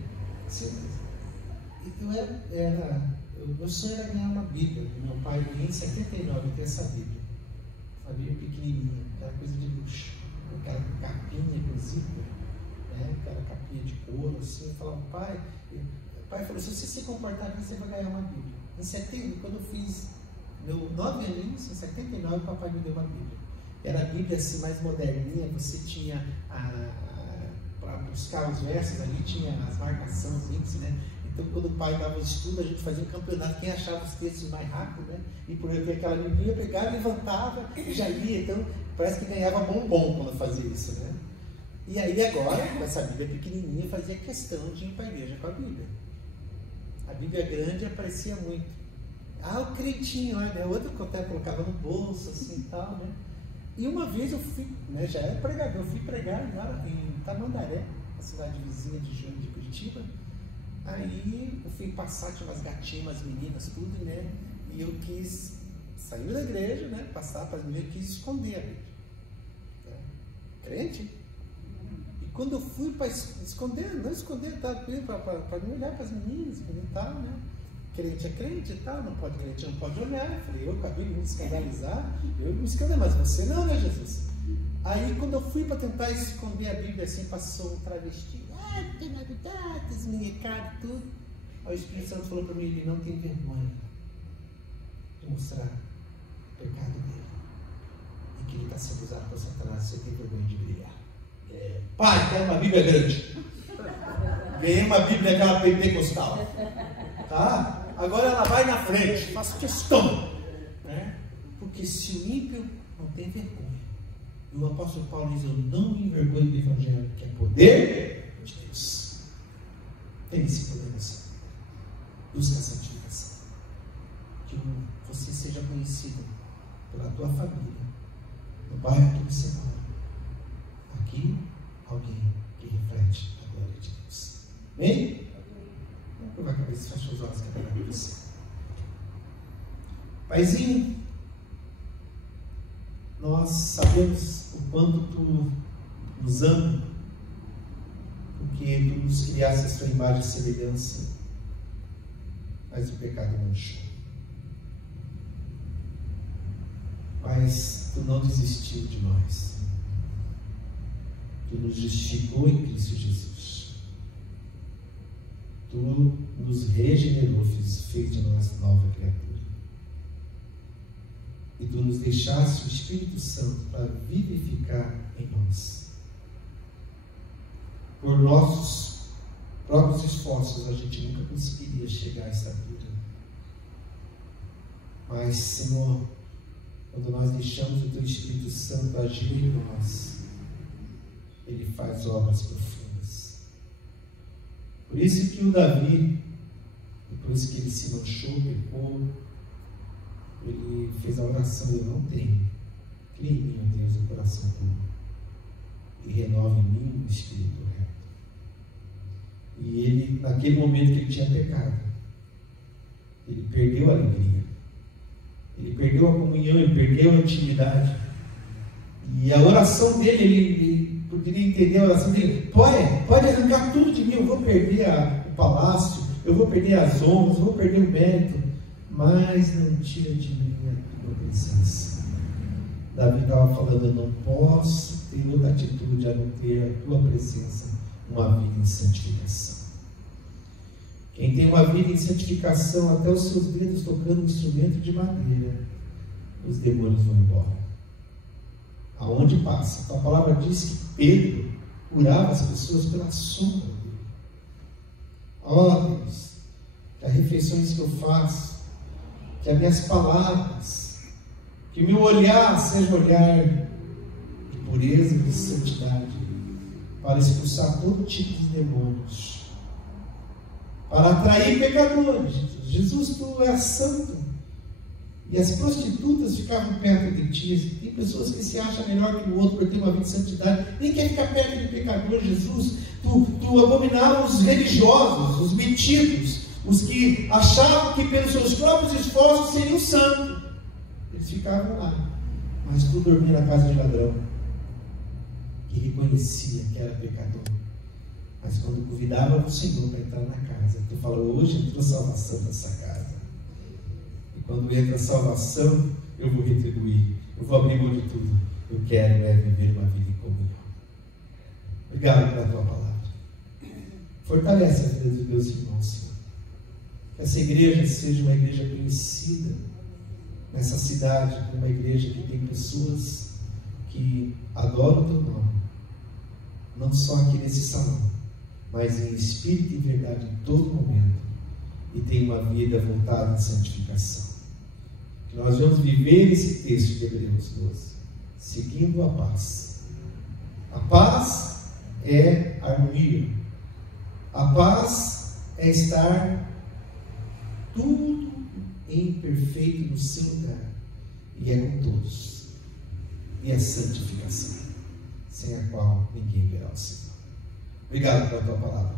Meu sonho era ganhar uma Bíblia. Meu pai ganhou em 79, eu tenho essa Bíblia. Uma Bíblia pequenininha, aquela coisa de luxo, aquela capinha com zíper, né? Aquela capinha de couro, assim. Eu falava: pai, o pai falou: se você se comportar aqui, você vai ganhar uma Bíblia. Em 70, quando eu fiz meu 9 aninhos, em 79, o papai me deu uma Bíblia. Era a Bíblia assim mais moderninha, você tinha para buscar os versos ali, tinha as marcações, né? Então, quando o pai dava o estudo, a gente fazia um campeonato, quem achava os textos mais rápido, né? E por eu ter aquela Bíblia, pegava, levantava e já lia. Então, parece que ganhava bombom quando fazia isso, né? E aí agora, com essa Bíblia pequenininha, fazia questão de ir para a igreja com a Bíblia. A Bíblia grande aparecia muito. O crentinho lá, né? Outro que eu até colocava no bolso, assim e tal, né? E uma vez eu fui, né, já era pregador, eu fui pregar em Tamandaré, a cidade vizinha de Curitiba. Aí eu fui passar, tinha umas gatinhas, umas meninas, tudo, né? E eu quis sair da igreja, né? Passar para as meninas, eu quis esconder a Bíblia. Crente? E quando eu fui para esconder, não esconder, estava para não olhar para as meninas e tal, né? crente é crente e tal, não pode crente, não pode olhar. Eu falei, eu acabei de me escandalizar, eu me escandalizei, mas você não, né, Jesus? Aí quando eu fui para tentar esconder a Bíblia, assim, passou um travesti, tem novidade, desminicado, tudo. Aí o Espírito Santo falou para mim, ele não tem vergonha de mostrar o pecado dele. E que ele está sendo usado por Satanás, você tem vergonha de brilhar. Pai, quero uma Bíblia grande. Ganhei uma Bíblia aquela pentecostal. Tá? Agora ela vai na frente, faço questão. Né? Porque se o ímpio não tem vergonha, e o apóstolo Paulo diz, eu não me envergonho do Evangelho, que é poder de Deus. Tem esse poder assim. Busca a santificação. Que você seja conhecido pela tua família, no bairro que você mora. Aqui, alguém que reflete a glória de Deus. Amém? Vamos provar a cabeça, fecha os olhos, que é para você. Paizinho, nós sabemos o quanto tu nos ama, porque tu nos criaste a sua imagem e semelhança, mas o pecado manchou. Mas tu não desistiu de nós. Tu nos justificou em Cristo Jesus. Tu nos regenerou, fez de nós nova criatura. E tu nos deixaste o Espírito Santo para vivificar em nós. Por nossos próprios esforços, a gente nunca conseguiria chegar a essa altura. Mas, Senhor, quando nós deixamos o teu Espírito Santo agir em nós, ele faz obras profundas. Por isso que o Davi, depois que ele se manchou, pecou, ele fez a oração, eu não tenho. Cria em mim, ó Deus, o coração puro, e renova em mim o espírito reto. E ele, naquele momento que ele tinha pecado, ele perdeu a alegria, ele perdeu a comunhão, ele perdeu a intimidade. E a oração dele, ele poderia entender a oração dele, pode arrancar tudo de mim, eu vou perder o palácio, eu vou perder as honras, eu vou perder o mérito, mas não tira de mim a tua presença. Davi estava falando, eu não posso ter outra atitude a não ter a tua presença, uma vida em santificação. Quem tem uma vida em santificação, até os seus dedos tocando um instrumento de madeira, os demônios vão embora. Aonde passa? A palavra diz que Pedro curava as pessoas pela sombra dele. Ó Deus, que as refeições que eu faço, que as minhas palavras, que o meu olhar seja olhar de pureza e de santidade, para expulsar todo tipo de demônios, para atrair pecadores. Jesus, tu és santo. E as prostitutas ficavam perto de ti. Tem pessoas que se acham melhor que o outro por ter uma vida de santidade, nem quer ficar perto de pecador. Jesus, tu abominava os religiosos, os metidos, os que achavam que pelos seus próprios esforços seriam santos. Eles ficavam lá, mas tu dormia na casa de ladrão, que reconhecia que era pecador. Mas quando convidava o Senhor para entrar na casa, tu falou, hoje entrou salvação nessa casa. E quando entra a salvação, eu vou retribuir, eu vou abrir mão de tudo. Eu quero viver uma vida em comunhão. Obrigado pela tua palavra. Fortalece a vida dos meus irmãos, Senhor. Que essa igreja seja uma igreja conhecida nessa cidade, uma igreja que tem pessoas que adoram o teu nome, não só aqui nesse salão, mas em espírito e verdade em todo momento, e tem uma vida voltada à santificação. Que nós vamos viver esse texto de Hebreus 12, seguindo a paz. A paz é harmonia. A paz é estar tudo em perfeito no seu lugar, e é com todos. E a santificação, sem a qual ninguém verá o Senhor. Obrigado pela tua palavra.